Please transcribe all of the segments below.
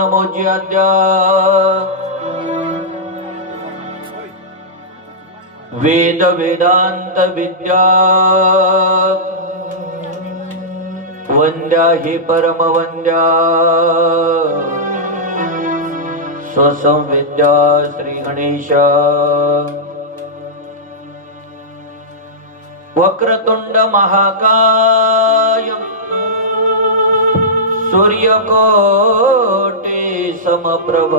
नमोज्याद्या। वेद वेदांत विद्या वंद्या हि परम वंद्या स्वसंविद्या श्री गणेश वक्रतुंड महाकाल। सूर्यकोटे समप्रभ।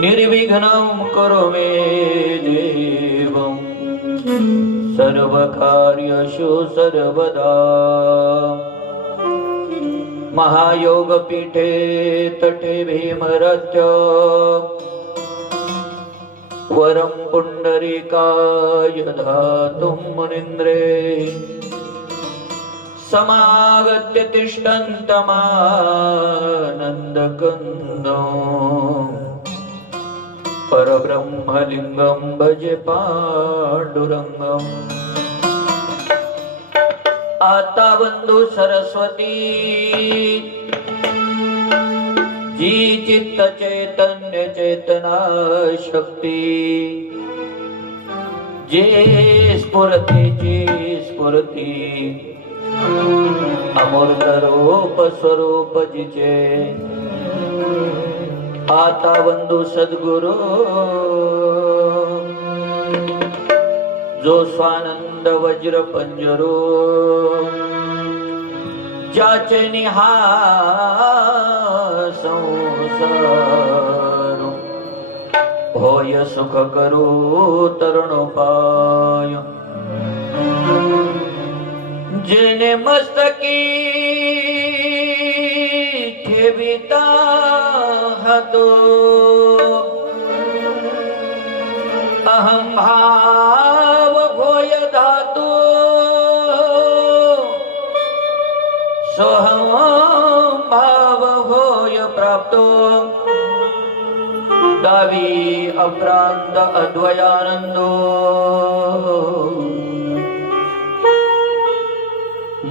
निर्विघ्नं करो मे देवं। सर्वकार्यषु सर्वदा। महायोगपीठे तटे भीमरत्य वरं पुण्डरीकाय धातुं मुनीन्द्रे समागत्य तिष्ठन्तमानन्दकन्दो। परब्रह्मलिङ्गं भजे पाण्डुरङ्गम् आता बंधू सरस्वती। जी शक्ती जे स्फुरतीची स्फुरती अमृत रूप स्वरूप जिचे. आता बंधू सद्गुरु. जो स्वानंद वज्र पंजरो. ज्याचे निहा संसार. होय सुख करू तरुणोपाय જેને મસ્તકી ઠેવીતા હતો. અહમ ભાવ ભોય ધાતુ. સોહમ ભાવ ભોય પ્રાપ્તો. દાવી અપ્રાંત અદ્વયાનંદો.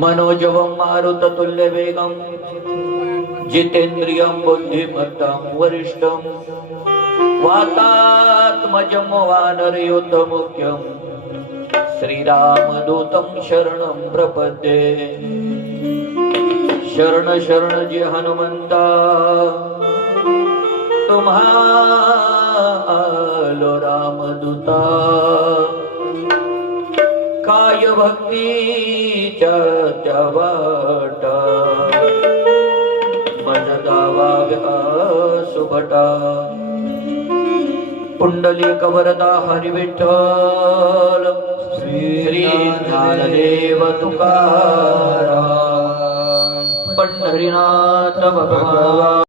मनोजवं मारुत तुल्य जितेन्द्रियं बुद्धिमत्तं वरिष्ठं वातात्मजं वानरयुतमुख्यं श्रीरामदूतं शरणं प्रपद्ये। शरण शरण जे हनुमंता तुम्हा आलो रामदूता। काय भक्ती त्या वाटा. मज दावा सुभटा. कुंडली कवरदा हरिविठ्ठल श्री ज्ञानदेव तुकारा पंढरीनाथ भगवान.